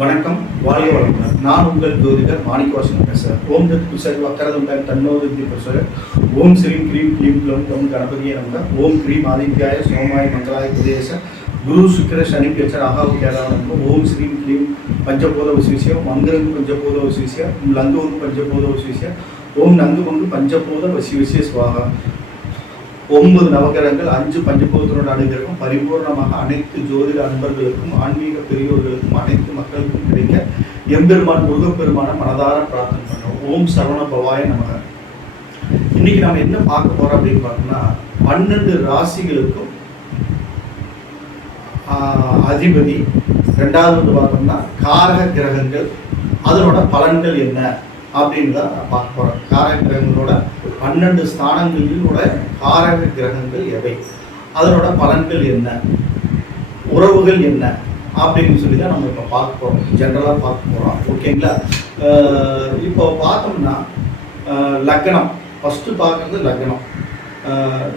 வணக்கம், வாழ்க வளமுடன். நான் உங்கள் ஜோதிடர் மாணிக்கவாசன் பேசுகிறேன். ஓம் தத் புசர் வக்கரதுண்டான் தன்னோதி புசர். ஓம் ஸ்ரீம் க்ரீம் க்ளீம் க்ளோம் ஓம் கணபதியே நமக. ஓம் க்ரீம் ஆதித்யாய சோமாய மங்களாய புதேச குரு சுக்கிர சனி பேச்சர் ஆகாவுக்கியாதானம். ஓம் ஸ்ரீம் க்ளீம் பஞ்சபோத விசேஷ மந்திரங்கு பஞ்சபோத விசேஷ லங்குவங்கு பஞ்சபோத விசேஷ ஓம் நங்கு பங்கு பஞ்சபோத விசேஷ சுவாகா. 9 நவகிரகங்கள், 5 பஞ்சபூதத்தோட அனுகிரகம் பரிபூர்ணமாக அனைத்து ஜோதிட அன்பர்களுக்கும் ஆன்மீக பெரியோர்களுக்கும் அனைத்து மக்களுக்கும் கிடைக்க எம்பெருமான் முருகப்பெருமான மனதார பிரார்த்தனை பண்ணோம். ஓம் சரவண பவாய நமக. இன்னைக்கு நாம என்ன பார்க்க போறோம் அப்படின்னு பார்த்தோம்னா, 12 ராசிகளுக்கும் அதிபதி, ரெண்டாவது பார்த்தோம்னா காரக கிரகங்கள், அதனோட பலன்கள் என்ன அப்படின்னு தான் பார்க்க போகிறோம். காரக கிரகங்களோட 12 ஸ்தானங்களிலோட காரக கிரகங்கள் எவை, அதனோட பலன்கள் என்ன, உறவுகள் என்ன அப்படின்னு சொல்லி தான் நம்ம இப்போ பார்க்க போகிறோம். ஜென்ரலாக பார்க்க போகிறோம். ஓகேங்களா? இப்போ பார்த்தோம்னா லக்னம் ஃபஸ்ட்டு பார்க்குறது லக்னம்.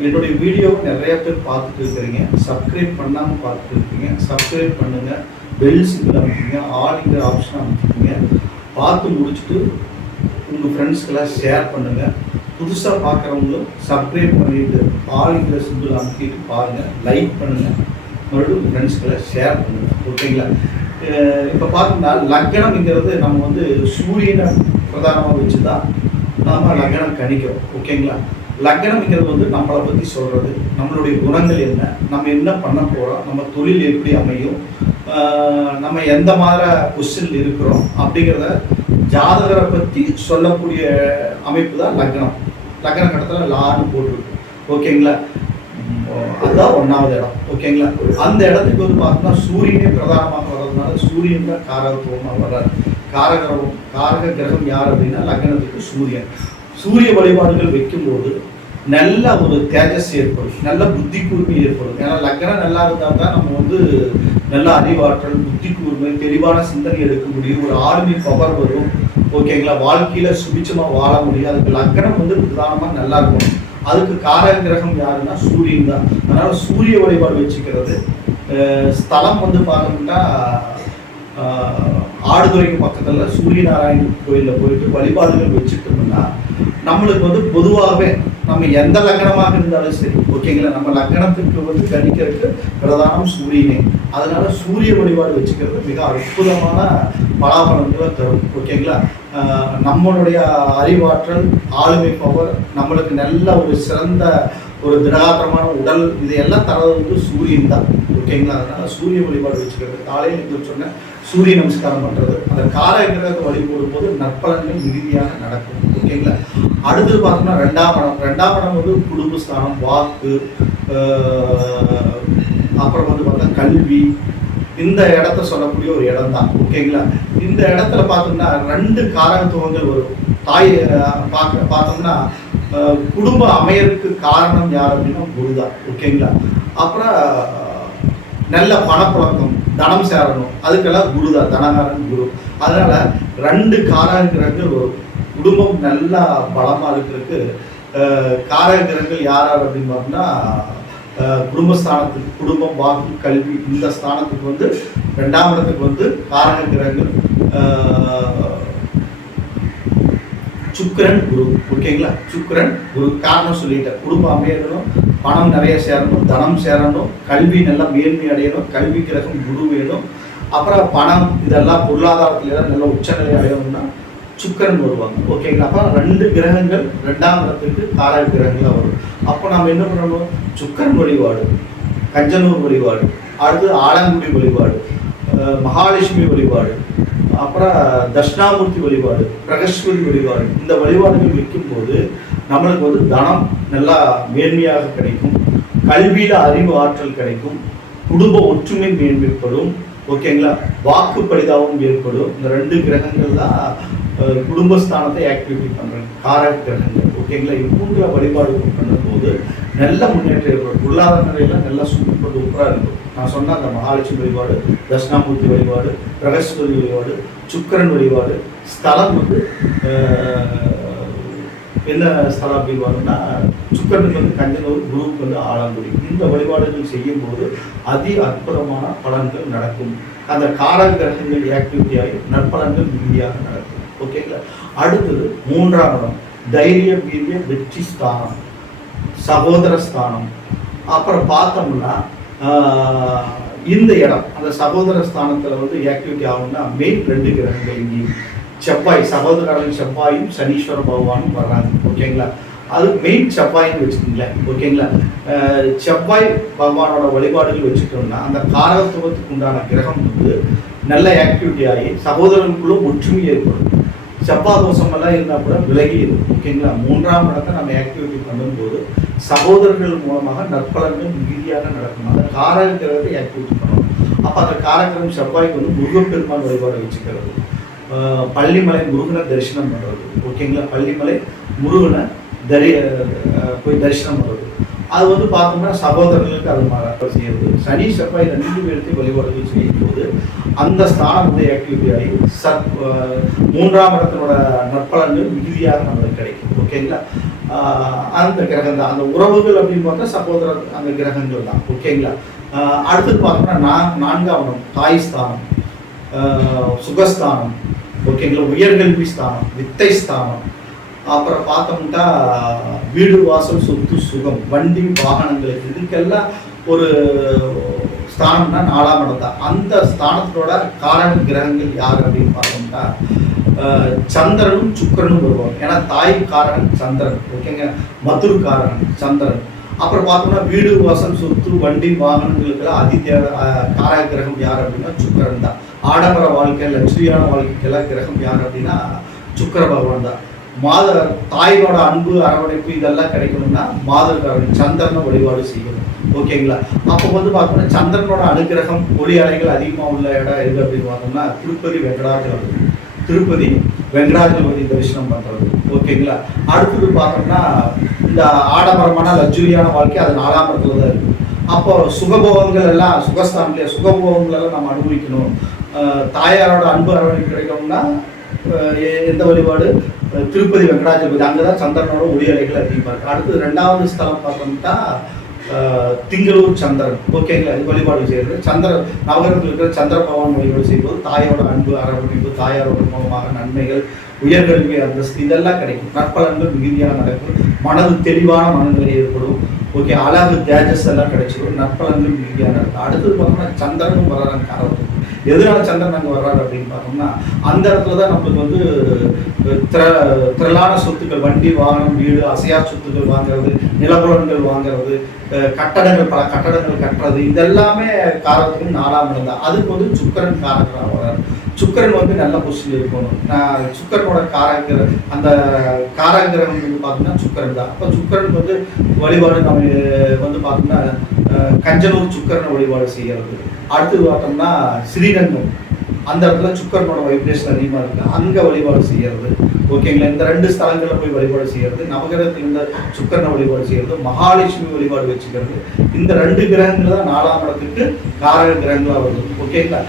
என்னுடைய வீடியோவை நிறைய பேர் பார்த்துட்டு இருக்கிறீங்க, சப்ஸ்கிரைப் பண்ணாமல் பார்த்துட்டு இருக்கீங்க. சப்ஸ்கிரைப் பண்ணுங்கள், பெல் சிம்பிள் அமைக்கிங்க, ஆல்ங்கிற ஆப்ஷன் அமைக்கிங்க. பார்த்து முடிச்சுட்டு உங்கள் ஃப்ரெண்ட்ஸ்க்கெல்லாம் ஷேர் பண்ணுங்கள். புதுசாக பார்க்குறவங்களும் சப்ஸ்கிரைப் பண்ணிவிட்டு ஆல்ங்கிற சிம்பிள் அமைக்கிட்டு பாருங்கள், லைக் பண்ணுங்கள், மறுபடியும் உங்கள் ஃப்ரெண்ட்ஸ்க்கெல்லாம் ஷேர் பண்ணுங்கள். ஓகேங்களா? இப்போ பார்த்தோம்னா லக்னம்ங்கிறது நம்ம வந்து சூரியனை பிரதானமாக வச்சு தான் நாம் லக்னம் கணிக்கிறோம். ஓகேங்களா? லக்னம்ங்கிறது வந்து நம்மளை பற்றி சொல்கிறது, நம்மளுடைய குணங்கள் என்ன, நம்ம என்ன பண்ண போகிறோம், நம்ம தொழில் எப்படி அமையும், நம்ம எந்த மாதிரி பொசிஷனில் இருக்கிறோம் அப்படிங்கிறத ஜாதகரை பற்றி சொல்லக்கூடிய அமைப்பு தான் லக்னம். லக்ன கட்டத்தில் லான்னு போட்டிருக்கு. ஓகேங்களா? அதுதான் 1வது இடம். ஓகேங்களா? அந்த இடத்துக்கு வந்து பார்த்தோம்னா சூரியனே பிரதானமாக வர்றதுனால சூரியன் தான் காரகத்துவமாக வர்றார். காரக கிரகம் யார் அப்படின்னா லக்னத்துக்கு சூரியன். சூரிய வழிபாடுகள் வைக்கும்போது நல்ல ஒரு தேஜஸ் ஏற்படும், நல்ல புத்தி கூர்மை ஏற்படும். ஏன்னா லக்னம் நல்லா இருந்தால் தான் நம்ம வந்து நல்ல அறிவாற்றல், புத்தி கூர்மை, தெளிவான சிந்தனை எடுக்க முடியும், ஒரு ஆர்மி பவர் வரும். ஓகேங்களா? வாழ்க்கையில் சுபிச்சமாக வாழ முடியும். அதுக்கு லக்னம் வந்து பிரதானமாக நல்லா இருக்கும். அதுக்கு காரக கிரகம் யாருன்னா சூரியன் தான். அதனால் சூரிய வழிபாடு வச்சுக்கிறது. ஸ்தலம் வந்து பார்த்தோம்னா ஆடுதுறைக்கு பக்கத்தில் சூரியநாராயணன் கோயிலில் போயிட்டு வழிபாடுகள் வச்சுட்டோம்னா நம்மளுக்கு வந்து பொதுவாகவே நம்ம எந்த லக்னமாக இருந்தாலும் சரி, ஓகேங்களா, நம்ம லக்னத்துக்கு வந்து கணிக்கிறதுக்கு பிரதானம் சூரியனே. அதனால சூரிய வழிபாடு வச்சுக்கிறது மிக அற்புதமான பலாபலன்களை தரும். ஓகேங்களா? நம்மளுடைய அறிவாற்றல், ஆளுமை பவர், நம்மளுக்கு நல்ல ஒரு சிறந்த ஒரு திடகாத்திரமான உடல், இதையெல்லாம் தரது வந்து சூரியன் தான். ஓகேங்களா? அதனால சூரிய வழிபாடு வச்சுக்கிறது, காலையில் இது சொன்ன சூரிய நமஸ்காரம் பண்ணுறது, அந்த காரக கிரகத்தை வழிபடும் போது நற்பலன்கள் மிகுதியாக நடக்கும். ஓகேங்களா? அடுத்தது பார்த்தோம்னா 2ஆம் இடம் வந்து குடும்பஸ்தானம், வாக்கு, அப்புறம் வந்து பார்த்தா கல்வி, இந்த இடத்த சொல்லக்கூடிய ஒரு இடம் தான். ஓகேங்களா? இந்த இடத்துல பார்த்தோம்னா 2 காரகத்துவங்கள் வரும். தாய் பார்த்தோம்னா குடும்பம் அமையறதுக்கு காரணம் யார் அப்படின்னா குரு தான். ஓகேங்களா? அப்புறம் நல்ல பணப்புழக்கம், தனம் சேரணும், அதுக்கெல்லாம் குரு தான், தனகாரன் குரு. அதனால 2 காரக கிரகங்கள் வரும். குடும்பம் நல்லா பலமாக இருக்கிறதுக்கு காரக கிரகங்கள் யார் அப்படின்னு பார்த்தோம்னா குடும்பஸ்தானத்துக்கு, குடும்பம், வாக்கு, கல்வி, இந்த ஸ்தானத்துக்கு வந்து 2ஆம் இடத்துக்கு வந்து காரக கிரகங்கள் சுக்கிரன், குரு. ஓகேங்களா? சுக்கிரன், குரு. காரணம் சொல்லிட்டேன். குடும்பம் அமையணும், பணம் நிறைய சேரணும், தனம் சேரணும், கல்வி நல்லா மேன்மை அடையணும், கல்வி கிரகம் குரு வேணும். அப்புறம் பணம், இதெல்லாம் பொருளாதாரத்துல எல்லாம் நல்ல உச்சநிலை அடையணும்னா சுக்கிரன் வருவாங்க. ஓகேங்களா? அப்போ 2 கிரகங்கள் 2ஆம் இடத்துக்கு காரக கிரகங்களாக வரும். அப்போ நம்ம என்ன பண்ணணும்? சுக்கிரன் வழிபாடு, கஞ்சனூர் வழிபாடு, அடுத்து ஆலங்குடி வழிபாடு, மகாலட்சுமி வழிபாடு, அப்புறம் தட்சிணாமூர்த்தி வழிபாடு, பிரகஸ்பதி வழிபாடு, இந்த வழிபாடுகள் வைக்கும்போது நம்மளுக்கு வந்து தனம் நல்லா மேன்மையாக கிடைக்கும், கல்வியில் அறிவு ஆற்றல் கிடைக்கும், குடும்ப ஒற்றுமை மேம்படும். ஓகேங்களா? வாக்குப்படிதாவும் ஏற்படும். இந்த 2 கிரகங்கள் தான் குடும்பஸ்தானத்தை ஆக்டிவிட்டி பண்ணுறாங்க, காரக கிரகங்கள். ஓகேங்களா? இவங்கள வழிபாடு பண்ணும்போது நல்ல முன்னேற்றம் ஏற்படும். பொருளாதார நிலையெல்லாம் நல்லா சூப்பராக இருக்கும். நான் சொன்ன அந்த மகாலட்சுமி வழிபாடு, தட்சிணாமூர்த்தி வழிபாடு, பிரகஸ்பதி வழிபாடு, சுக்கிரன் வழிபாடு, ஸ்தலம் வந்து என்ன ஸ்தலம் அப்படின்னு பார்த்தோம்னா சுக்கிரனுக்கு வந்து கஞ்சனூர், குருவுக்கு வந்து ஆலங்குடி. இந்த வழிபாடுகள் செய்யும் போது அதி அற்புதமான பலன்கள் நடக்கும். அந்த காரக கிரகங்கள் ஆக்டிவிட்டி ஆகி நற்பலன்கள் மிகுதியாக நடக்கும். ஓகேங்களா. அடுத்தது 3ஆம் இடம் தைரிய வீரிய வெற்றி ஸ்தானம், சகோதர ஸ்தானம். அப்புறம் பார்த்தோம்னா இந்த இடம் அந்த சகோதர ஸ்தானத்தில் வந்து ஆக்டிவிட்டி ஆகும்னா மெயின் 2 கிரகங்கள் இங்கேயும் செவ்வாய், சகோதரர்கள் செவ்வாயும் சனீஸ்வர பகவானும் வர்றாங்க. ஓகேங்களா. அது மெயின் செவ்வாயின்னு வச்சுக்கோங்களேன். ஓகேங்களா. செவ்வாய் பகவானோட வழிபாடுகள் வச்சுட்டோம்னா அந்த காரகத்துவத்துக்கு உண்டான கிரகம் வந்து நல்ல ஆக்டிவிட்டி ஆகி சகோதரர்களுக்குள்ள ஒற்றுமை ஏற்படும். செவ்வாய் தோஷமெல்லாம் இருந்தால் கூட விலகிடும். ஓகேங்களா. 3ஆம் இடத்தை நம்ம ஆக்டிவிட்டி பண்ணும்போது சகோதரர்கள் மூலமாக நற்பலன்கள் மிகுதியாக நடக்கும். அந்த காரக கிரகத்தை ஆக்டிவிட்டி பண்ணணும். அப்போ அந்த காரகிரகம் செவ்வாய்க்கு வந்து முருகப்பெருமான் வழிபாடு வச்சுக்கிறது, பள்ளிமலை முருகனை தரிசனம் பண்ணுறது. ஓகேங்களா. பள்ளிமலை முருகனை போய் தரிசனம் பண்ணுறது. அது வந்து பார்த்தோம்னா சகோதரர்களுக்கு அது மாதிரி செய்யறது. சனி செவ்வாய் 2 பேர்த்தையும் வழிபாடுகள் செய்யும் போது அந்த ஸ்தானம் வந்து ஆக்டிவிட்டி ஆகி 3ஆம் இடத்தினோட நற்பலன்கள் மிகுதியாக நம்மளுக்கு கிடைக்கும். ஓகேங்களா. அந்த கிரகம் தான் அந்த உறவுகள் அப்படின்னு பார்த்தா சகோதரர் அந்த கிரகங்கள் தான். ஓகேங்களா. அடுத்தது பார்த்தோம்னா 4ஆம் இடம் தாய் ஸ்தானம், சுகஸ்தானம். ஓகேங்களா. உயர்கல்வி ஸ்தானம், வித்தை ஸ்தானம். அப்புறம் பார்த்தோம்னா வீடு வாசல் சொத்து சுகம் வண்டி வாகனங்களுக்கு இதுக்கெல்லாம் ஒரு ஸ்தானம்னா 4ஆம் இடம் தான். அந்த ஸ்தானத்தோட காரக கிரகங்கள் யார் அப்படின்னு பார்த்தோம்னா சந்திரனும் சுக்கிரனும் வருவாங்க. ஏன்னா தாய் காரகன் சந்திரன். ஓகேங்க. மதுரு காரகன் சந்திரன். அப்புறம் பார்த்தோம்னா வீடு வாசல் சொத்து வண்டி வாகனங்களுக்கெல்லாம் காரக கிரகம் யார் அப்படின்னா சுக்கிரன் தான். ஆடம்பர வாழ்க்கை லட்சுமியான வாழ்க்கைக்கெல்லாம் கிரகம் யார் அப்படின்னா சுக்கிர பகவான் தான். தாயினோட அன்பு அரவணைப்பு இதெல்லாம் கிடைக்கணும்னா மாதக்காரன் சந்திரனை வழிபாடு செய்யணும். ஓகேங்களா. அப்போ வந்து பார்த்தோம்னா சந்திரனோட அனுகிரகம் ஒளி அலைகள் அதிகமாக உள்ள இடம் எது அப்படின்னு பார்த்தோம்னா திருப்பதி வெங்கடாஜலபதி தரிசனம் பண்ணுறது. ஓகேங்களா. அடுத்தது பார்த்தோம்னா இந்த ஆடம்பரமான லக்ஸுரியான வாழ்க்கை அது 4ஆம் இடத்துல தான் இருக்குது. அப்போ சுகபோகங்கள் எல்லாம் சுகஸ்தானத்திலே சுகபோகங்கள் எல்லாம் நம்ம அனுபவிக்கணும். தாயாரோட அன்பு அரவணைப்பு கிடைக்கணும்னா எந்த வழிபாடு திருப்பதி வெங்கடாஜலபதி, அங்கே தான் சந்திரனோட ஒளி அலைகள் அதிகமாக இருக்குது. அடுத்தது 2வது ஸ்தலம் பார்த்தோம்னா திங்களூர் சந்திரன். ஓகேங்களா. இது வழிபாடு செய்கிறது. நவகிரகத்தில் இருக்கிற சந்திர பகவான் வழிபாடு செய்யும்போது தாயோட அன்பு அரவணைப்பு, தாயாரோட மூலமாக நன்மைகள், உயர்கல்வி அந்தஸ்து இதெல்லாம் கிடைக்கும். நற்பலன்கள் மிகுதியாக நடக்கும். மனது தெளிவான மனநிலை ஏற்படும். ஓகே. அழகு தேஜஸ் எல்லாம் கிடைச்சிடும். நற்பலன்கள் மிகுதியாக நடக்கும். அடுத்தது பார்த்தோம்னா சந்திரனும் வர்றாங்க காரகத்துக்கு. எதனால சந்திரன் அங்கே வர்றாரு அப்படின்னு பார்த்தோம்னா அந்த இடத்துல தான் நம்மளுக்கு வந்து திரளான சொத்துக்கள் வண்டி வாகனம் வீடு அசையா சொத்துக்கள் வாங்குறது, நிலபுலன்கள் வாங்குறது, பல கட்டடங்கள் கட்டுறது இதெல்லாமே காரகத்துக்கு 4ஆம் இடம் தான். அதுக்கு வந்து சுக்கிரன் காரகராக வர்றாரு. சுக்கிரன் வந்து நல்ல பொசிஷன் இருக்கணும். சுக்கிரனோட அந்த காரக கிரகம் வந்து பார்த்தோம்னா சுக்கிரன் தான். அப்போ சுக்கிரன் வந்து வழிபாடு நம்ம வந்து பார்த்தோம்னா கஞ்சனூர் சுக்கிரனை வழிபாடு செய்கிறது. அடுத்தது பார்த்தோம்னா ஸ்ரீரங்கம் அந்த இடத்துல சுக்கிரனோட வைப்ரேஷன் அதிகமாக இருக்குது, அங்கே வழிபாடு செய்கிறது. ஓகேங்களா. இந்த 2 ஸ்தலங்களில் போய் வழிபாடு செய்கிறது, நவகிரகத்தில் இந்த சுக்கிரனை வழிபாடு செய்கிறது, மகாலட்சுமி வழிபாடு வச்சுக்கிறது. இந்த 2 கிரகங்கள் தான் 4ஆம் இடத்துக்கு காரக கிரகங்களாக வருது. ஓகேங்களா.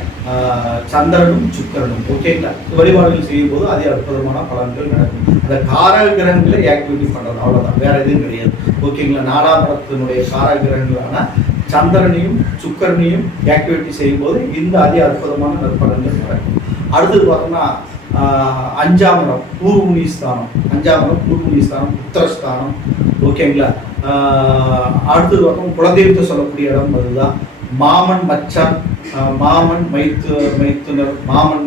சந்திரனும் சுக்கிரனும். ஓகேங்களா. வழிபாடுகள் செய்யும் போது அதே அற்புதமான பலன்கள் நடக்கும். அந்த காரக கிரகங்களை ஆக்டிவிட்டி பண்ணுறது அவ்வளோதான், வேற எதுவும் கிடையாது. ஓகேங்களா. 4ஆம் இடத்தினுடைய காரக கிரகங்களான சந்திரனையும் சுக்கிரனையும் ஆக்டிவிட்டி செய்யும்போது இந்த அதி அற்புதமான நற்பலன்கள் நடக்கும். அடுத்தது பார்த்தோம்னா 5ஆம் இடம் பூர்வமுனி ஸ்தானம். 5ஆம் இடம் பூர்வமுனி ஸ்தானம், உத்தரஸ்தானம். ஓகேங்களா. அடுத்தது பார்த்தோம் குலதெய்வத்தை சொல்லக்கூடிய இடம் அதுதான். மாமன் மச்சான், மாமன் மைத்துனர், மாமன்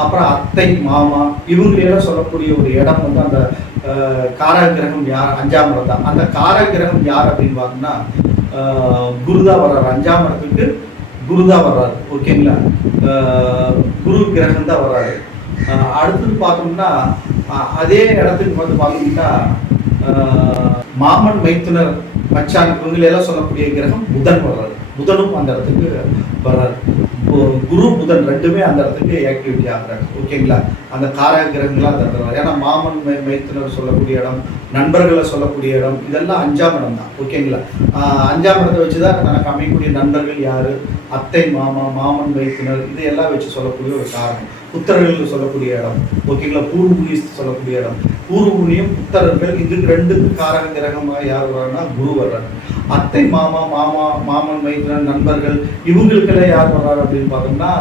அப்புறம் அத்தை மாமா இவங்களெல்லாம் சொல்லக்கூடிய ஒரு இடம் வந்து அந்த காரக கிரகம் யார் 5ஆம் இடம் தான். அந்த காரக கிரகம் யார் அப்படின்னு பார்த்தோம்னா குருதா வர்றாரு. 5ஆம் இடத்துக்கு குருதா வர்றாரு. ஓகேங்களா. குரு கிரகம் தான் வர்றாரு. அடுத்தது பார்த்தோம்னா அதே இடத்துக்கு வந்து பார்த்தோம்னா மாமன் மைத்துனர் மச்சான் இவங்களெல்லாம் சொல்லக்கூடிய கிரகம் புதன் வர்றாரு. புதனும் அந்த இடத்துக்கு வர்றாரு. குரு புதன் 2மே அந்த இடத்துக்கு ஆக்டிவிட்டி ஆகிறாங்க. ஓகேங்களா. அந்த காரக கிரகங்களாக அந்த இடத்துல ஏன்னா மாமன் மைத்துனர் சொல்லக்கூடிய இடம், நண்பர்களை சொல்லக்கூடிய இடம் இதெல்லாம் 5ஆம் இடம் தான். ஓகேங்களா. 5ஆம் இடத்தை வச்சு தான் தனக்கு அமைக்கக்கூடிய நண்பர்கள் யார், அத்தை மாமா மாமன் மைத்துனர் இதையெல்லாம் வச்சு சொல்லக்கூடிய ஒரு காரணம். புத்தர்கள் சொல்லக்கூடிய இடம். ஓகேங்களா. பூர்வமுனி சொல்லக்கூடிய இடம். பூர்வமுனியும் புத்தர்கள் இதுக்கு 2க்கு காரக கிரகமாக யார் வர்றாங்கன்னா குரு வர்றாங்க. அத்தை மாமா மாமன் மைத்துனன் நண்பர்கள் இவங்களுக்கெல்லாம் யார் வர்றாரு அப்படின்னு பார்த்தோம்னா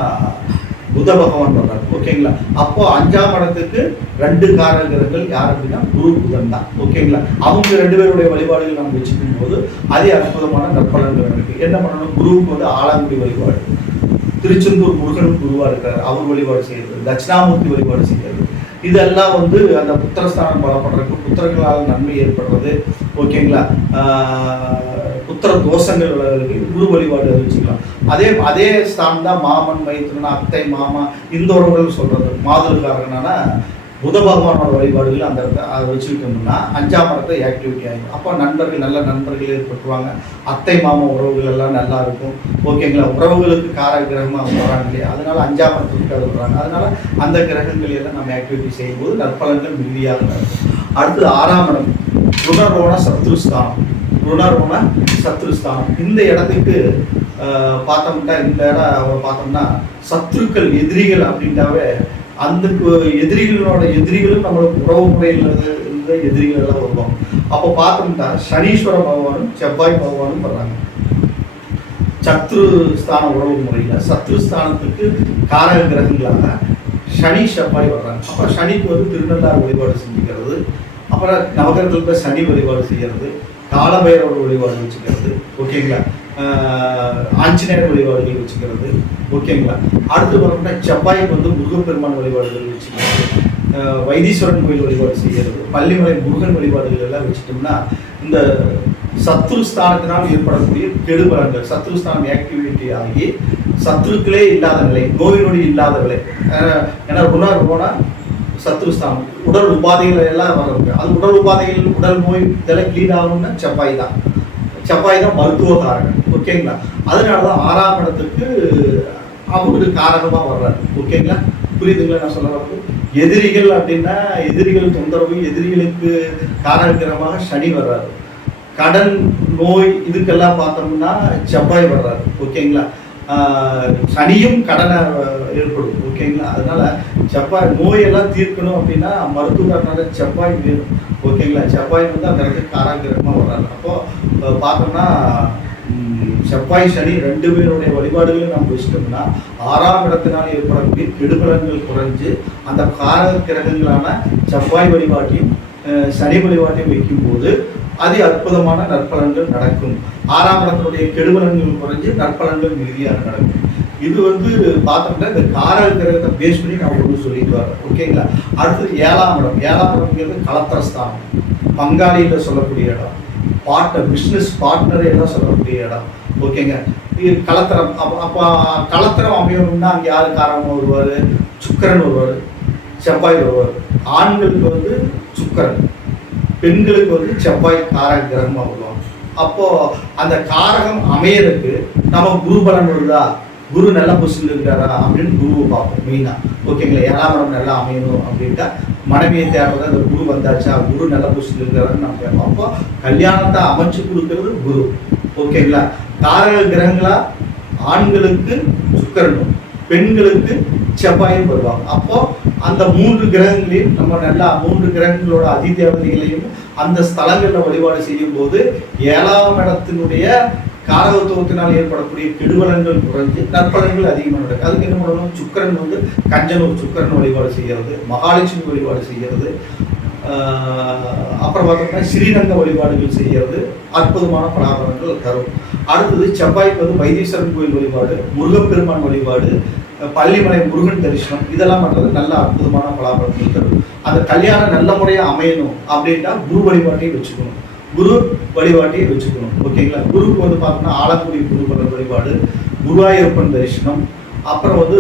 புத பகவான் வர்றாரு. ஓகேங்களா? அப்போ 5ஆம் இடத்துக்கு 2 காரகர்கள் யார் அப்படின்னா குரு புதன் தான். ஓகேங்களா? அவங்க 2 பேருடைய வழிபாடுகள் நம்ம வச்சுக்கும் போது அதே அற்புதமான நற்பலன்கள் இருக்கு. என்ன பண்ணணும்? குருவுக்கு வந்து ஆலங்குடி வழிபாடு, திருச்செந்தூர் முருகன் குருவா இருக்காரு, அவர் வழிபாடு செய்யறது, தட்சிணாமூர்த்தி வழிபாடு செய்யறது, இதெல்லாம் வந்து அந்த புத்திரஸ்தானம் பலப்படுறதுக்கு, புத்திரங்களால் நன்மை ஏற்படுறது. ஓகேங்களா? புத்திர தோஷங்கள் குரு வழிபாடு வச்சுக்கலாம். அதே ஸ்தானம் தான் மாமன் மைத்துனன் அத்தை மாமா இந்த உறவுகள் சொல்றது. மாதல்காரனான புத பகவானோட வழிபாடுகள் அந்த அதை வச்சுக்கிட்டோம்னா 5ஆம் இடத்தை ஆக்டிவிட்டி ஆகிடும். அப்போ நண்பர்கள் நல்ல நண்பர்கள் ஏற்பட்டுருவாங்க. அத்தை மாமா உறவுகள் எல்லாம் நல்லா இருக்கும். ஓகேங்களா? உறவுகளுக்கு கார கிரகமாக வராங்க இல்லையா, அதனால 5ஆம் இடத்துக்கு அது வர்றாங்க. அதனால அந்த கிரகங்கள் எல்லாம் நம்ம ஆக்டிவிட்டி செய்யும்போது நற்பலன்கள் மிகுதியாக இருக்கும். அடுத்தது 6ஆம் இடம் ருணரோண சத்ருஸ்தானம். ருணரோண சத்ருஸ்தானம் இந்த இடத்துக்கு பார்த்தோம்னா இந்த இடம் பார்த்தோம்னா சத்ருக்கள் எதிரிகள் அப்படின்ட்டாவே அந்த எதிரிகளும் நம்மளுக்கு உறவு முறையில் இருந்த எதிரிகள் எல்லாம் வருவாங்க. அப்போ பார்த்தோம்னா சனீஸ்வர பகவானும் செவ்வாய் பகவானும் வர்றாங்க. சத்ருஸ்தான உறவு முறையில் சத்ருஸ்தானத்துக்கு காரக கிரகங்களாக சனி செவ்வாய் வர்றாங்க. அப்போ சனிக்கு வந்து திருநள்ளாறு வழிபாடு செஞ்சுக்கிறது, அப்புறம் நவகிரகத்தில் சனி வழிபாடு செய்கிறது, காலபைரவர் வழிபாடு வச்சுக்கிறது. ஓகேங்களா? ஆஞ்சநேயர் வழிபாடுகள் வச்சுக்கிறது. ஓகேங்களா? அடுத்து பார்த்தோம்னா செவ்வாய்க்கு வந்து முருகப்பெருமான் வழிபாடுகள் வச்சுக்கிறது, வைத்தீஸ்வரன் கோயில் வழிபாடு செய்கிறது, பள்ளிமலை முருகன் வழிபாடுகள் எல்லாம் வச்சுட்டோம்னா இந்த சத்ருஸ்தானத்தினால் ஏற்படக்கூடிய கெடுபலன்கள், சத்ருஸ்தானம் ஆக்டிவிட்டி ஆகி சத்ருக்களே இல்லாத நிலை, நோய் நொடி இல்லாத நிலை. ஏன்னா ருணரோண சத்ருஸ்தானம் உடல் உபாதைகள் எல்லாம் வர்றது. அது உடல் உபாதைகள் உடல் நோய் இதெல்லாம் கிளீன் ஆகணும்னா செவ்வாய் தான் மருத்துவ காரகன். ஓகேங்களா? அதனால தான் 6ஆம் இடத்துக்கு அவருக்கு காரகமாக வர்றாரு. ஓகேங்களா? புரியுதுங்களா நான் சொல்ல வரது? எதிரிகள் அப்படின்னா எதிரிகள் தொந்தரவு, எதிரிகளுக்கு காரகமாக சனி வர்றாரு. கடன் நோய் இதுக்கெல்லாம் பார்த்தோம்னா செவ்வாய் வர்றாரு. ஓகேங்களா? சனியும் கடனை ஏற்படும். ஓகேங்களா? அதனால செவ்வாய் நோயெல்லாம் தீர்க்கணும் அப்படின்னா மருத்துவக்காரனால செவ்வாய் வேணும். ஓகேங்களா? செவ்வாய் வந்து அந்த இடத்துக்கு காராகிரகமாக வர்றாரு. அப்போது பார்த்தோம்னா செவ்வாய் சனி 2 பேருடைய வழிபாடுகளை நம்ம வச்சுட்டோம்னா 6ஆம் இடத்தினால் ஏற்படக்கூடிய கெடுபலன்கள் குறைஞ்சு அந்த காரக கிரகங்களான செவ்வாய் வழிபாட்டையும் சனி வழிபாட்டையும் வைக்கும்போது அதி அற்புதமான நற்பலன்கள் நடக்கும். 6ஆம் இடத்தினுடைய கெடுபலன்கள் குறைஞ்சு நற்பலன்கள் மிகுதியாக நடக்கும். இது வந்து பார்த்தோம்னா இந்த காரக கிரகத்தை பேஸ் பண்ணி நான் ஒன்று சொல்லிட்டு வரேன். ஓகேங்களா? அடுத்தது 7ஆம் இடம். 7ஆம் இடம்ங்கிறது கலத்திரஸ்தானம், பங்காளியில் சொல்லக்கூடிய இடம், பிஸ்னஸ் பார்ட்னர் எல்லாம் சொல்லக்கூடிய இடம். ஓகேங்க? இது கலத்திரம். அப்போ கலத்திரம் அமையணும்னா அங்கே யார் காரணமாக வருவார்? சுக்கிரன் வருவார், செவ்வாய் வருவார். ஆண்களுக்கு வந்து சுக்கிரன், பெண்களுக்கு வந்து செவ்வாய் காரக கிரகமாக வருவாங்க. அப்போது அந்த காரகம் அமையறதுக்கு நம்ம குரு பலன் வருதா, குரு நல்ல பொசிஷன் இருக்காரா அப்படின்னு குருவை பார்ப்போம் மெயினாக. ஓகேங்களா? 7ஆம் இடம் நல்லா அமையணும் அப்படின்ட்டா மனைவியை தேடுறது அந்த குரு வந்தாச்சா, குரு நல்ல பொசிஷன் இருக்காரான்னு நம்ம கேட்போம். அப்போ கல்யாணத்தை அமைச்சு கொடுக்கறது குரு. ஓகேங்களா? காரக கிரகங்களா ஆண்களுக்கு சுக்கிரனும் பெண்களுக்கு செவ்வாயும் வருவாங்க. அப்போ அந்த 3 கிரகங்களையும் நம்ம நல்லா 3 கிரகங்களோட அதிதேவதைகளையும் அந்த ஸ்தலங்களில் வழிபாடு செய்யும் போது 7ஆம் இடத்தினுடைய காரகத்துவத்தினால் ஏற்படக்கூடிய கெடுபலன்கள் குறைஞ்சு நற்பலன்கள் அதிகமாக நடக்கும். அதுக்கு என்ன பண்ணணும்? சுக்கிரன் வந்து கஞ்சனூர் சுக்கிரன் வழிபாடு செய்கிறது, மகாலட்சுமி வழிபாடு செய்கிறது, அப்புறம் பார்த்தோம்னா ஸ்ரீரங்க வழிபாடுகள் செய்கிறது அற்புதமான பலாபலன்கள் தரும். அடுத்தது செவ்வாய்க்கு வந்து வைத்தீஸ்வரன் கோயில் வழிபாடு, முருகப்பெருமான் வழிபாடு, பள்ளிமலை முருகன் தரிசனம் இதெல்லாம் பண்ணுறது நல்ல அற்புதமான பலாபலன்கள் தரும். அந்த கல்யாணம் நல்ல முறையாக அமையணும் அப்படின்ட்டா குரு வழிபாட்டையும் வச்சுக்கணும், குரு வழிபாட்டையும் வச்சுக்கணும். ஓகேங்களா? குருக்கு வந்து பார்த்தோம்னா ஆலங்குடி குருபலன் வழிபாடு, குருவாயூரப்பன் தரிசனம், அப்புறம் வந்து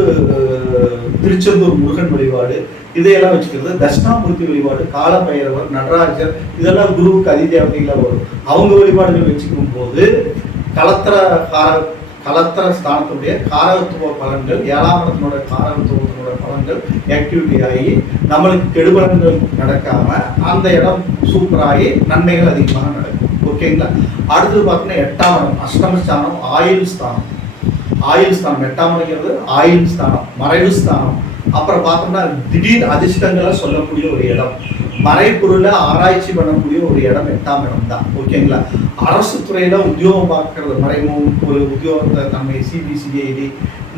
திருச்செந்தூர் முருகன் வழிபாடு இதையெல்லாம் வச்சுக்கிறது. தட்சிணாமூர்த்தி வழிபாடு, காலபைரவர், நடராஜர் இதெல்லாம் குருவுக்கு அதிதேவதைகளாக வரும். அவங்க வழிபாடுகள் வச்சுக்கும் போது கலத்திர ஸ்தானத்துடைய காரகத்துவ பலன்கள் 7ஆம் இடத்தினுடைய காரகத்துவத்தினுடைய பலன்கள் ஆக்டிவிட்டி ஆகி நம்மளுக்கு கெடுபலன்கள் நடக்காம அந்த இடம் சூப்பராகி நன்மைகள் அதிகமாக நடக்கும். ஓகேங்களா? அடுத்தது பார்த்தீங்கன்னா 8ஆம் இடம் அஷ்டமஸ்தானம், ஆயுள் ஸ்தானம். 8ஆம் இடங்கிறது ஆயுள் ஸ்தானம், மறைவு ஸ்தானம். அப்புறம் பார்த்தோம்னா திடீர் அதிர்ஷ்டங்களை சொல்லக்கூடிய ஒரு இடம். மறைபொருளை ஆராய்ச்சி பண்ணக்கூடிய ஒரு இடம் 8ஆம் இடம் தான். ஓகேங்களா. அரசு துறையில உத்தியோகம் பார்க்கறது, மறைமுக ஒரு உத்தியோகத்தை தன்மை சிபிசிஐடி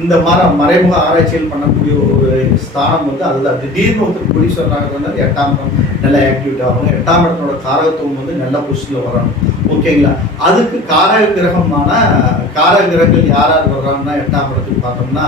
இந்த மாதிரி மறைமுக ஆராய்ச்சிகள் பண்ணக்கூடிய ஒரு ஸ்தானம் வந்து அதுதான். திடீர்னு ஒருத்தர் கோடீஸ்வரன் ஆகிறது 8ஆம் இடம் நல்ல ஆக்டிவிட்டி ஆகணும். 8ஆம் இடத்தோட காரகத்துவம் வந்து நல்ல பொசிஷனில் வரணும். ஓகேங்களா. அதுக்கு காரக கிரகங்கள் யார் யார் வர்றாங்கன்னா 8ஆம் இடத்துக்கு பார்த்தோம்னா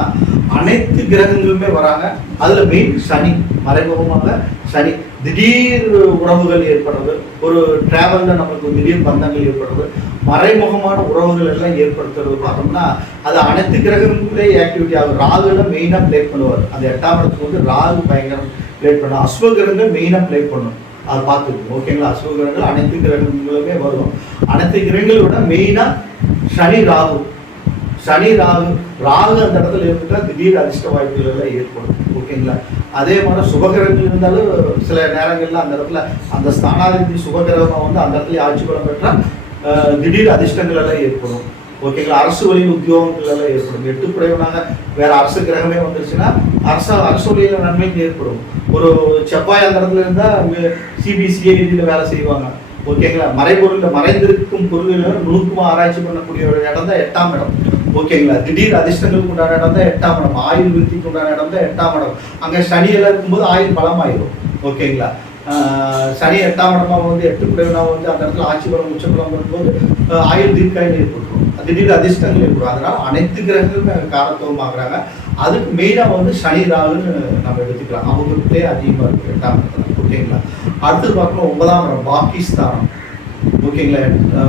அனைத்து கிரகங்களுமே வராங்க. அதுல மெயின் சனி, மறைமுகமாக சனி. திடீர் உறவுகள் ஏற்படுறது, ஒரு டிராவல்ல நமக்கு திடீர் பந்தங்கள் ஏற்படுறது, மறைமுகமான உறவுகள் எல்லாம் ஏற்படுத்துறது பார்த்தோம்னா அது அனைத்து கிரகங்களே ஆக்டிவிட்டி ஆகும். ராகுல மெயினா பிளே பண்ணுவார். அந்த 8ஆம் இடத்துக்கு வந்து ராகு பயங்கரம் பிளே பண்ணும். அஸ்வ கிரகங்கள் மெயினா பிளே பண்ணும். அதை பார்த்துக்கணும். ஓகேங்களா. அஸ்வ கிரகங்கள் அனைத்து கிரகங்களுமே வரும். அனைத்து கிரகங்களை விட மெயினா சனி ராகு அந்த இடத்துல இருந்துட்டா திடீர் அதிர்ஷ்ட வாய்ப்புகள் எல்லாம் ஏற்படும். ஓகேங்களா. அதே மாதிரி சுபகிரகங்கள் இருந்தாலும் சில நேரங்கள்ல அந்த இடத்துல அந்த ஸ்தானாதிபதி சுபகிரகமா வந்து அந்த இடத்துல ஆட்சி பலம் பெற்றா திடீர் அதிர்ஷ்டங்கள் எல்லாம் ஏற்படும். ஓகேங்களா. அரசு வழியில் உத்தியோகங்கள் எல்லாம் ஏற்படும். 8 குறைவனாக வேற அரசு கிரகமே வந்துருச்சுன்னா அரசு வழியில நன்மைக்கு ஏற்படும். ஒரு செவ்வாய் அந்த இடத்துல இருந்தா சிபிசிஐடியில வேலை செய்வாங்க. ஓகேங்களா. மறைபொருள் மறைந்திருக்கும் பொருள்கள் நுணுக்கமா ஆராய்ச்சி பண்ணக்கூடிய ஒரு இடம் தான் 8ஆம் இடம். ஓகேங்களா. திடீர் அதிர்ஷ்டங்களுக்கு உண்டான இடம் தான் 8ஆம் இடம். ஆயுள் விருத்திக்கு உண்டான இடம் தான் 8ஆம் இடம். அங்க சனி எல்லாம் இருக்கும்போது ஆயுள் பலமாயிரும். ஓகேங்களா. சனி 8ஆம் இடமா வந்து 8 குறைவனா வந்து அந்த இடத்துல ஆட்சி பலம் உச்சபலம் வரும்போது ஆயுள் தீர்க்காயில் ஏற்பட்டுரும். திடீர் அதிர்ஷ்டங்கள் ஏற்படும். அதனால அனைத்து கிரகங்களுமே காரத்துவம் ஆகுறாங்க. அதுக்கு மெயினா வந்து சனி ராகுன்னு நம்ம எடுத்துக்கலாம். அவங்களுக்கே அதிகமா இருக்கு 8ஆம் இடத்துல. ஓகேங்களா. அடுத்தது பார்க்கணும் 9ஆம் இடம் பாகிஸ்தானம். ஓகேங்களா.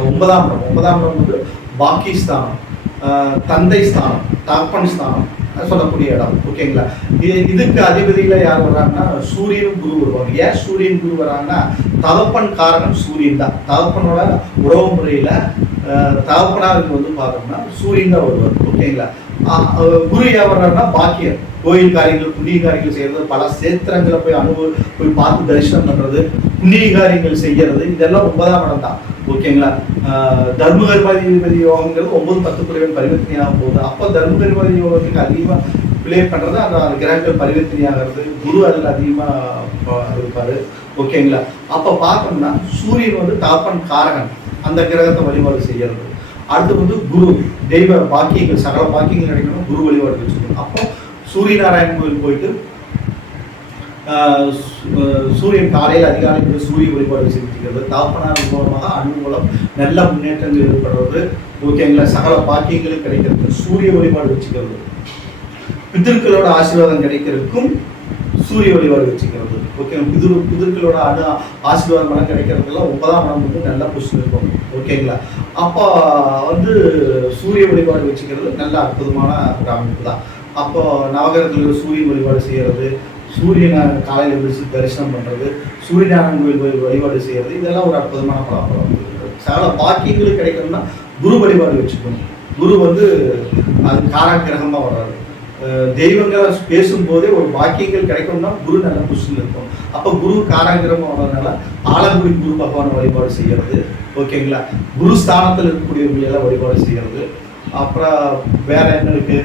9ஆம் இடம் வந்து பாகிஸ்தானம், தந்தை ஸ்தானம், தகப்பன் ஸ்தானம் சொல்லக்கூடிய இடம். ஓகேங்களா. இதுக்கு அதிபதியில யார் வர்றாங்கன்னா சூரியனும் குரு வருவாங்க. ஏன் சூரியன் குரு வர்றாங்கன்னா தகப்பன் காரணம் சூரியன் தான். தகப்பனோட உறவு முறையில தகப்பனாருக்கு வந்து பார்த்தோம்னா சூரியன் தான் வருவார். ஓகேங்களா. குரு ஏன் வர்றாருன்னா பாக்கியம், கோயில் காரியங்கள் புண்ணிய காரியங்கள் செய்யறது, பல சேத்திரங்களை போய் பார்த்து தரிசனம் பண்றது, புண்ணிய காரியங்கள் செய்யறது, இதெல்லாம் 9ஆம் இடம் தான். ஓகேங்களா. தர்மகர்மாதிபதி யோகங்கிறது 9, 10 குறைவன் பரிவர்த்தனையாக போகுது. அப்போ தர்மகர்மாதி யோகத்துக்கு அதிகமாக பிளே பண்றது அந்த கிரகங்கள் பரிவர்த்தனை ஆகிறது. குரு அதில் அதிகமாக இருப்பாரு. ஓகேங்களா. அப்போ பார்த்தோம்னா சூரியன் வந்து தகப்பன் காரகன், அந்த கிரகத்தை வழிபாடு செய்யறது. அடுத்து வந்து குரு தெய்வ பாக்கியங்கள், சகல பாக்கியங்கள் கிடைக்கணும், குரு வழிபாடு வச்சுக்கணும். அப்போ சூரிய நாராயணன் கோயில் போயிட்டு சூரியன் காலையில் அதிகாலையில் சூரிய வழிபாடு செஞ்சுக்கிறது, தாப்பனார் மூலமாக அணு மூலம் நல்ல முன்னேற்றங்கள் ஏற்படுறது. ஓகேங்களா. சகல பாக்கியங்களும் கிடைக்கிறது சூரிய வழிபாடு வச்சுக்கிறது. பிதர்களோட ஆசீர்வாதம் கிடைக்கிறதுக்கும் சூரிய வழிபாடு வச்சுக்கிறது. ஓகே. பிதர்களோட ஆசீர்வாதம் எல்லாம் கிடைக்கிறதுலாம் 9ஆம் இடம் வந்து நல்லா புஷ் இருக்கும். ஓகேங்களா. அப்போ வந்து சூரிய வழிபாடு வச்சுக்கிறது நல்ல அற்புதமான ஒரு அமைப்பு தான். அப்போ நவகிரகத்தில் சூரிய வழிபாடு செய்யறது, சூரியனை காலையில் எழுந்திரிச்சு தரிசனம் பண்ணுறது, சூரியநாராயணன் கோயில் வழிபாடு செய்கிறது, இதெல்லாம் ஒரு அற்புதமான பலாபலம். சகல பாக்கியங்களும் கிடைக்கணும்னா குரு வழிபாடு வச்சுக்கணும். குரு வந்து அது காரக்கிரகமாக வர்றாரு. தெய்வங்களை பேசும்போதே ஒரு பாக்கியங்கள் கிடைக்கணும்னா குரு நல்ல புஷில் இருக்கும். அப்போ குரு காரகிரகமாக வர்றதுனால ஆலங்குடி குரு பகவானை வழிபாடு செய்கிறது. ஓகேங்களா. குரு ஸ்தானத்தில் இருக்கக்கூடியவங்களெல்லாம் வழிபாடு செய்கிறது. அப்புறம் வேற என்ன இருக்கு,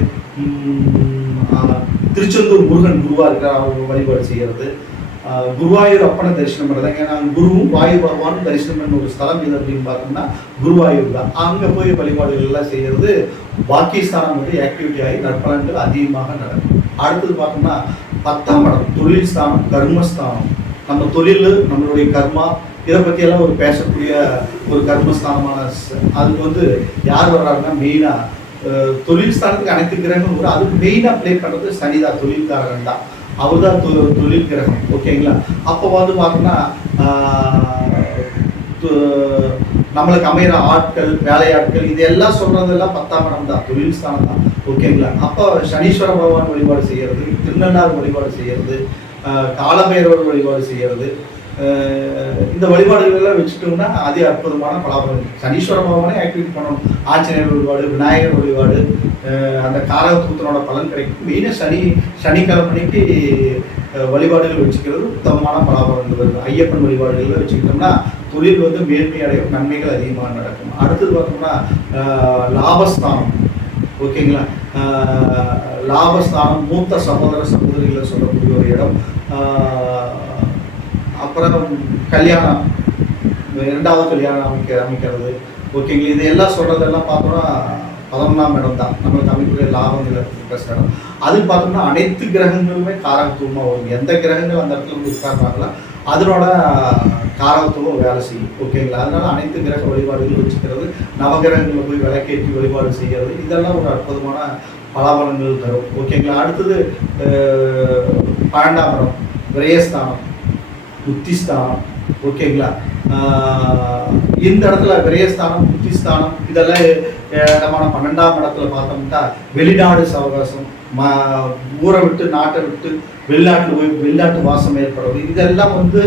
திருச்செந்தூர் முருகன் குருவா இருக்கிற அவங்க வழிபாடு செய்யறது, குருவாயூர் அப்பனை தரிசனம் பண்ணுறது. ஏன்னா குருவும் வாயு பகவானும் தரிசனம் பண்ண ஒரு ஸ்தலம் இது அப்படின்னு பார்த்தோம்னா குருவாயூர் தான். அங்கே போய் வழிபாடுகள் எல்லாம் செய்யறது. பாக்கியஸ்தானம் வந்து ஆக்டிவிட்டி ஆகி நற்பலன்கள் அதிகமாக நடக்கும். அடுத்தது பார்த்தோம்னா 10ஆம் இடம் தொழில் ஸ்தானம், கர்மஸ்தானம். நம்ம தொழில், நம்மளுடைய கர்மா, இதை பற்றியெல்லாம் ஒரு பேசக்கூடிய ஒரு கர்மஸ்தானமான அதுக்கு வந்து யார் வர்றாருன்னா மெயினாக தொழில் ஸ்தானத்துக்கு அனைத்து கிரகங்களும் வரும். அதுக்கு மெயினாக ப்ளே பண்ணுறது சனிதான், தொழில்காரகன் தான். அவர் தான் தொழில் கிரகம். ஓகேங்களா. அப்போ வந்து பார்த்தோம்னா நம்மளுக்கு அமைகிற ஆட்கள், வேலையாட்கள், இது எல்லாம் சொல்றதெல்லாம் 10ஆம் இடம் தான், தொழில் ஸ்தானம் தான். ஓகேங்களா. அப்போ சனீஸ்வர பகவான் வழிபாடு செய்யறது, திருநள்ளாறு வழிபாடு செய்யறது, காலபைரவர் வழிபாடு செய்யறது, இந்த வழிபாடுகள் எல்லாம் வச்சுட்டோம்னா அதே அற்புதமான பலாபலம். சனீஸ்வர பகவானே ஆக்டிவேட் பண்ணணும். ஆஞ்சநேயர் வழிபாடு, விநாயகர் வழிபாடு, அந்த காரகத்துவத்தினோட பலன் கிடைக்கும். மெயினாக சனிக்கிழமைக்கு வழிபாடுகள் வச்சுக்கிறது உத்தமமான பலாபலங்கள் வருது. ஐயப்பன் வழிபாடுகள் வச்சுக்கிட்டோம்னா தொழில் வந்து மேன்மை அடையும், நன்மைகள் அதிகமாக நடக்கும். அடுத்தது பார்த்தோம்னா லாபஸ்தானம். ஓகேங்களா. லாபஸ்தானம் மூத்த சகோதர சகோதரிகளை சொல்லக்கூடிய ஒரு இடம். அப்புறம் கல்யாணம், இரண்டாவது கல்யாணம் அமைக்கிறது. ஓகேங்களா, இது எல்லாம் சொல்கிறதெல்லாம் பார்த்தோம்னா 11ஆம் இடம் தான் நம்மளுக்கு அமைப்புடைய லாபங்களை பேசுகிற இடம். அது பார்த்தோம்னா அனைத்து கிரகங்களுமே காரகத்துவமாக வரும். எந்த கிரகங்கள் அந்த இடத்துல வந்து உட்கார்றாங்களோ அதனோட காரகத்துவம் வேலை செய்யும். ஓகேங்களா, அதனால அனைத்து கிரக வழிபாடுகள் வச்சுக்கிறது, நவகிரகங்களை போய் விளக்கேற்றி வழிபாடு செய்கிறது, இதெல்லாம் ஒரு அற்புதமான பலாபலங்கள் தரும். ஓகேங்களா, அடுத்தது 12ஆம் இடம் விரயஸ்தானம், புத்திஸ்தானம். ஓகேங்களா, இந்த இடத்துல விரயஸ்தானம், புத்திஸ்தானம் இதெல்லாம் இடமான 12ஆம் இடத்துல பார்த்தோம்னா வெளிநாடு சவகாசம், ஊரை விட்டு நாட்டை விட்டு வெளிநாட்டில் போய் வெளிநாட்டு வாசம் ஏற்படுறது, இதெல்லாம் வந்து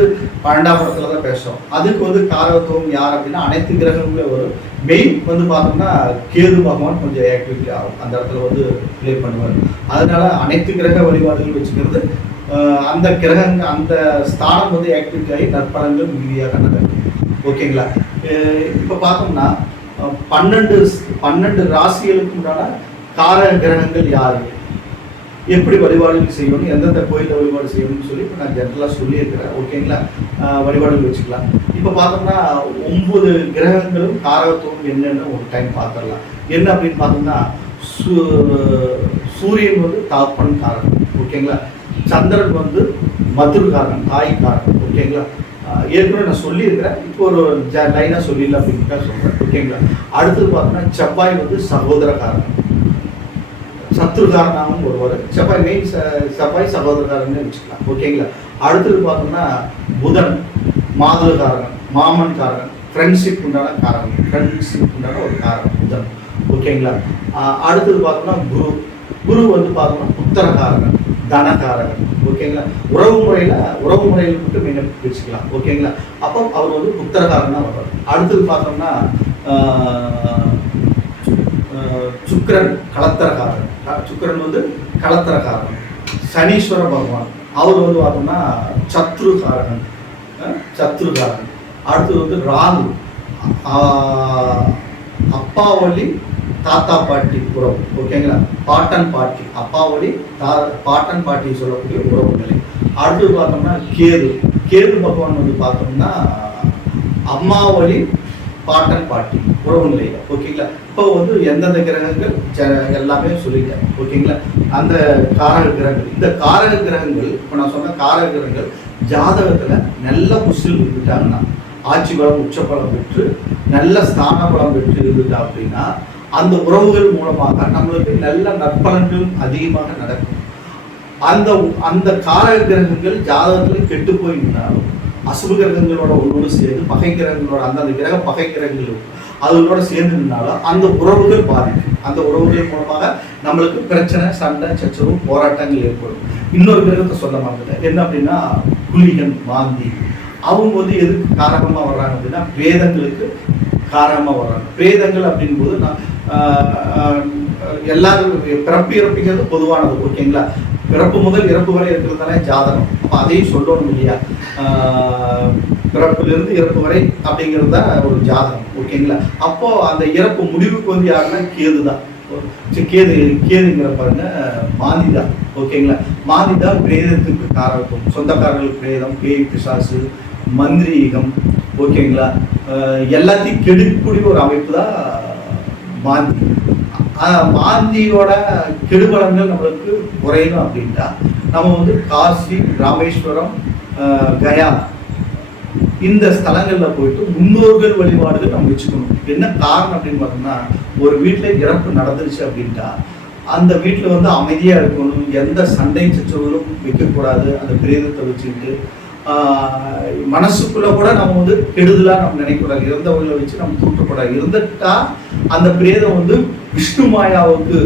12ஆம் இடத்துல தான் பேசுகிறோம். அதுக்கு வந்து காரகத்துவம் யார் அப்படின்னா அனைத்து கிரகங்களே வரும். மெயின் வந்து பார்த்தோம்னா கேது பகவான் கொஞ்சம் ஆக்டிவிட்டி ஆகும், அந்த இடத்துல வந்து ப்ளே பண்ணுவார். அதனால அனைத்து கிரக வழிபாடுகள் வச்சுக்கிறது, அந்த கிரகங்கள் அந்த ஸ்தானம் வந்து ஆக்டிவிட்டி ஆகி நற்பலன்கள் மிகுதியாக நடக்கும். ஓகேங்களா, இப்போ பார்த்தோம்னா 12 ராசிகளுக்கு உண்டான காரக கிரகங்கள் யாரு, எப்படி வழிபாடுகள் செய்யணும், எந்தெந்த கோயிலில் வழிபாடு செய்யணும்னு சொல்லி இப்போ நான் ஜென்ரலாக சொல்லியிருக்கிறேன். ஓகேங்களா, வழிபாடுகள் வச்சுக்கலாம். இப்போ பார்த்தோம்னா 9 கிரகங்களும் காரகத்துவம் என்னென்னு ஒரு டைம் பார்த்துடலாம். என்ன அப்படின்னு பார்த்தோம்னா சூரியன் வந்து தாப்பன் காரகம். ஓகேங்களா, சந்திரன் வந்து மதுர்காரன், தாய் காரகம். ஓகேங்களா, ஏற்கனவே நான் சொல்லியிருக்கிறேன், இப்போ ஒரு லைனாக சொல்லிடல அப்படின்னு சொல்கிறேன். ஓகேங்களா, அடுத்தது பார்த்தோம்னா செவ்வாய் வந்து சகோதரகாரன், சத்ருகாரனாகவும் ஒருவர். செவ்வாய் மெயின் செவ்வாய் சகோதரகாரன்னு வச்சுக்கலாம். ஓகேங்களா, அடுத்தது பார்த்தோம்னா புதன் மாதகாரன், மாமன் காரகன், ஃப்ரெண்ட்ஷிப் உண்டான காரகம், ஃப்ரெண்ட்ஷிப் உண்டான ஒரு காரகம் புதன். ஓகேங்களா, அடுத்தது பார்த்தோம்னா குரு வந்து பார்த்தோம்னா புத்திரகாரகன், தனகாரகன். ஓகேங்களா, உறவு முறையில் மட்டும் மெயினாக வச்சுக்கலாம். ஓகேங்களா, அப்போ அவர் வந்து புத்திரகாரனாக வருவார். அடுத்தது பார்த்தோம்னா சுக்கிரன் களத்திரகாரன், சுக்கிரன் வந்து களத்திரகாரன். சனீஸ்வர பகவான் அவர் வந்து பார்த்தோம்னா சத்ருகாரகன். அடுத்தது வந்து ராகு, அப்பா வழி தாத்தா பாட்டி உறவு. ஓகேங்களா, பாட்டன் பாட்டி, அப்பா வழி பாட்டன் பாட்டி சொல்லக்கூடிய உறவு நிலை. அடுத்தது பார்த்தோம்னா கேது பகவான் வந்து பார்த்தோம்னா அம்மா வழி பாட்டன் பாட்டி உறவு நிலை. ஓகேங்களா, இப்போ வந்து எந்தெந்த கிரகங்கள் எல்லாமே சொல்லிட்டேன். ஓகேங்களா, அந்த காரக கிரகங்கள், இந்த காரக கிரகங்கள் இப்போ நான் சொன்ன காரக கிரகங்கள் ஜாதகத்தில் நல்ல புஷில் இருந்துட்டாங்கன்னா, ஆட்சி பலம் உச்சபலம் பெற்று நல்ல ஸ்தான பலம் பெற்று இருந்துட்டா அப்படின்னா அந்த உறவுகள் மூலமாக நம்மளுக்கு நல்ல நற்பலன்கள் அதிகமாக நடக்கும். அந்த காரக கிரகங்கள் ஜாதகத்தில் கெட்டு போயிருந்தாலும் அசுப கிரகங்களோட ஒன்றோடு சேர்ந்து பகை கிரகங்களோட அந்தந்த கிரக பகை கிரகங்கள் அதோட சேர்ந்து இருந்தாலும் அந்த உறவுகள் பாதிக்கும். அந்த உறவுகள் மூலமாக நம்மளுக்கு பிரச்சனை, சண்டை, சச்சரவு, போராட்டங்கள் ஏற்படும். இன்னொரு கிரகத்தை சொல்ல மாட்டேன், என்ன அப்படின்னா குளிகன், மாந்தி, அவங்க வந்து எதுக்கு காரணமாக வர்றாங்க அப்படின்னா பிரேதங்களுக்கு காரணமாக வர்றாங்க. பிரேதங்கள் அப்படின் போது நான் எல்லாரும் பிறப்பு இறப்புங்கிறது பொதுவானது. ஓகேங்களா, பிறப்பு முதல் இறப்பு வரை இருக்கிறதுனால ஜாதகம், அப்போ அதையும் சொல்லணும் இல்லையா, பிறப்பிலிருந்து இறப்பு வரை அப்படிங்கிறது தான் ஒரு ஜாதகம். ஓகேங்களா, அப்போ அந்த இறப்பு முடிவுக்கு வந்து யாருன்னா கேது தான். கேதுங்கிற பாருங்க மாந்தி தான். ஓகேங்களா, மாந்தி தான் பிரேதத்துக்கு காரகம். சொந்தக்காரர்களுக்கு பிரேதம், பேய், பிசாசு, மந்திரீகம். ஓகேங்களா, எல்லாத்தையும் கெடுக்கக்கூடிய ஒரு அமைப்பு தான் மாந்தி. மாந்தியோட கெடுபலங்கள் நம்மளுக்கு குறையணும் அப்படின்ட்டா நம்ம வந்து காசி, ராமேஸ்வரம், கயா இந்த ஸ்தலங்களில் போயிட்டு முன்னோர்கள் வழிபாடுகள் நம்ம வச்சுக்கணும். என்ன காரணம் அப்படின்னு பார்த்தோம்னா, ஒரு வீட்டில் இறப்பு நடந்துருச்சு அப்படின்ட்டா அந்த வீட்டில் வந்து அமைதியாக இருக்கணும், எந்த சண்டை சச்சரவுகளும் வைக்கக்கூடாது. அந்த பிரேதத்தை வச்சுக்கிட்டு மனசுக்குள்ள கூட நம்ம வந்து கெடுதலாக நம்ம நினைக்கூடாது. இறந்தவர்களை வச்சு நம்ம தூட்டக்கூடாது. இருந்துட்டா அந்த பிரேதம் வந்து விஷ்ணு மாயாவுக்கு,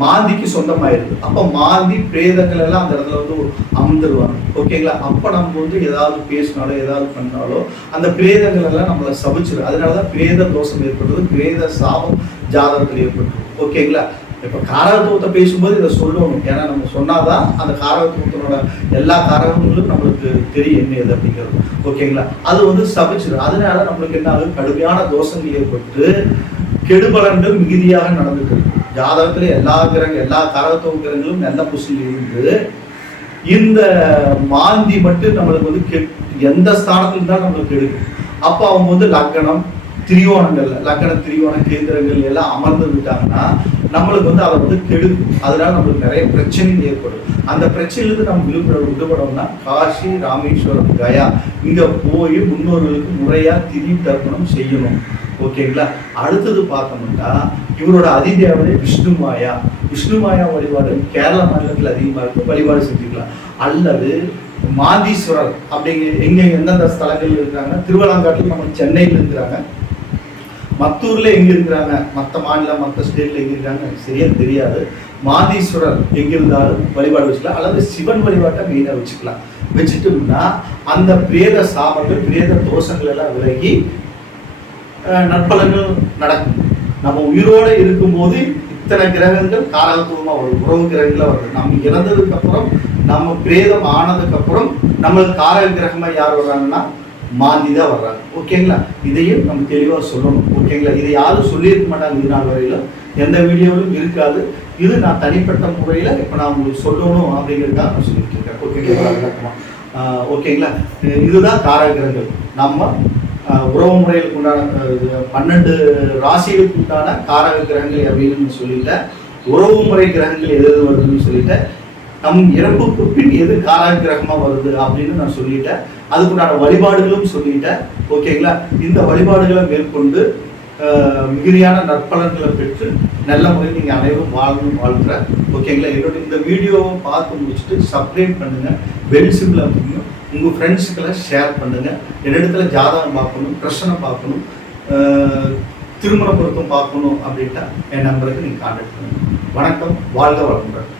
மாந்திக்கு சொந்தமாயிருது. அப்போ மாந்தி பிரேதங்கள் எல்லாம் அந்த இடத்துல வந்து அமர்ந்துருவாங்க. ஓகேங்களா, அப்போ நம்ம வந்து ஏதாவது பேசினாலோ ஏதாவது பண்ணாலோ அந்த பிரேதங்கள் எல்லாம் நம்மளை சபிச்சிடும். அதனாலதான் பிரேத தோஷம் ஏற்படுறது, பிரேத சாபம் ஜாதகத்தில் ஏற்பட்டுரும். ஓகேங்களா, இப்போ காரகத்துவத்தை பேசும்போது இதை சொல்லணும். ஏன்னா நம்ம சொன்னாதான் அந்த காரகத்துவத்தினோட எல்லா காரகங்களும் நம்மளுக்கு தெரியும் என்ன எது அப்படிங்கிறது. ஓகேங்களா, அது வந்து சபிச்சிடும். அதனால நம்மளுக்கு என்ன ஆகுது, கடுமையான தோஷங்கள் ஏற்பட்டு கெடுபலன்கள் மிகுதியாக நடந்துட்டு இருக்கு. ஜாதகத்துல எல்லா காரகத்துவ கிரகங்களும் நல்ல புஷில் இருந்து இந்த மாந்தி மட்டும் நம்மளுக்கு வந்து எந்த ஸ்தானத்துல தான் நம்மளுக்கு எடுக்கும். அப்போ அவங்க வந்து லக்கணம் திரியோணங்கள்ல லக்கணம் திரியோண கேந்திரங்கள் எல்லாம் அமர்ந்து விட்டாங்கன்னா நம்மளுக்கு வந்து அதை வந்து கெடுக்கும். அதனால நம்மளுக்கு நிறைய பிரச்சனைகள் ஏற்படும். அந்த பிரச்சனையிலிருந்து நம்ம விடுபடணும்னா காசி, ராமேஸ்வரம், கயா இங்க போய் முன்னோர்களுக்கு முறையா திதி தர்ப்பணம் செய்யணும். ஓகேங்களா? அடுத்தது பார்த்தோம்னா இவரோட அதிதேவதை விஷ்ணுமாயா. விஷ்ணுமாயா வழிபாடு கேரள மாநிலத்தில் அதிகமாக இருக்கும், வழிபாடு செஞ்சுக்கலாம். அல்லது மாதீஸ்வரர் அப்படிங்க எங்க எந்தெந்த ஸ்தலங்கள் இருக்கிறாங்க, திருவள்ளங்காட்டில் நம்ம சென்னையில் இருக்கிறாங்க, மத்தூர்ல எங்க இருக்கிறாங்க, மற்ற மாநிலம் மற்ற ஸ்டேட்ல எங்க இருக்காங்க எனக்கு சரியா தெரியாது. மாதீஸ்வரர் எங்க இருந்தாலும் வழிபாடு வச்சுக்கலாம். அல்லது சிவன் வழிபாட்டை மெயினாக வச்சுக்கலாம். வச்சுட்டோம்னா அந்த பிரேத சாபங்கள் பிரேத தோஷங்கள் எல்லாம் விலகி நற்பலன்கள் நடக்கும். நம்ம உயிரோடு இருக்கும்போது இத்தனை கிரகங்கள் காரகத்துவமாக வருது, உறவு கிரகங்களாக வருது. நம்ம இறந்ததுக்கு அப்புறம் நம்ம பிரேதம் ஆனதுக்கு அப்புறம் நம்மளுக்கு காரக கிரகமாக யார் வர்றாங்கன்னா மாந்தி தான் வர்றாங்க. ஓகேங்களா? இதையும் நம்ம தெளிவாக சொல்லணும். ஓகேங்களா? இதை யாரும் சொல்லியிருக்க மாட்டாங்க இது நாள் வரையிலும், எந்த வீடியோவிலும் இருக்காது. இது நான் தனிப்பட்ட முறையில் இப்போ நான் உங்களுக்கு சொல்லணும் அப்படிங்கிறதுக்காக நான் சொல்லிட்டு இருக்கேன். ஓகேங்களா? ஓகேங்களா? இதுதான் காரக கிரகங்கள். நம்ம உறவு முறைகளுக்கு உண்டான 12 ராசிகளுக்கு உண்டான காரக கிரகங்கள் அப்படின்னு சொல்லிட்டேன். உறவு முறை கிரகங்கள் எது வருதுன்னு சொல்லிட்டேன். நம் இறப்புக்கு பின் எது காரக கிரகமா வருது அப்படின்னு நான் சொல்லிட்டேன். அதுக்குண்டான வழிபாடுகளும் சொல்லிட்டேன். ஓகேங்களா? இந்த வழிபாடுகளை மேற்கொண்டு மிகுதியான நற்பலன்களை பெற்று நல்ல முறையில் நீங்கள் அனைவரும் வாழணும் வாழ்த்துறேன். ஓகேங்களா? என்னோட இந்த வீடியோவை பார்த்து முடிச்சுட்டு சப்ஸ்கிரைப் பண்ணுங்க, பெல் சிம்பிள் அமைங்க, உங்கள் ஃப்ரெண்ட்ஸுக்கெல்லாம் ஷேர் பண்ணுங்க. என்னிடத்துல ஜாதகம் பார்க்கணும், பிரச்சனை பார்க்கணும், திருமண பொருத்தம் பார்க்கணும் அப்படின்ட்டா என் நம்பருக்கு நீங்கள் கான்டாக்ட் பண்ணுங்க. வணக்கம், வாழ்க வளமுடன்.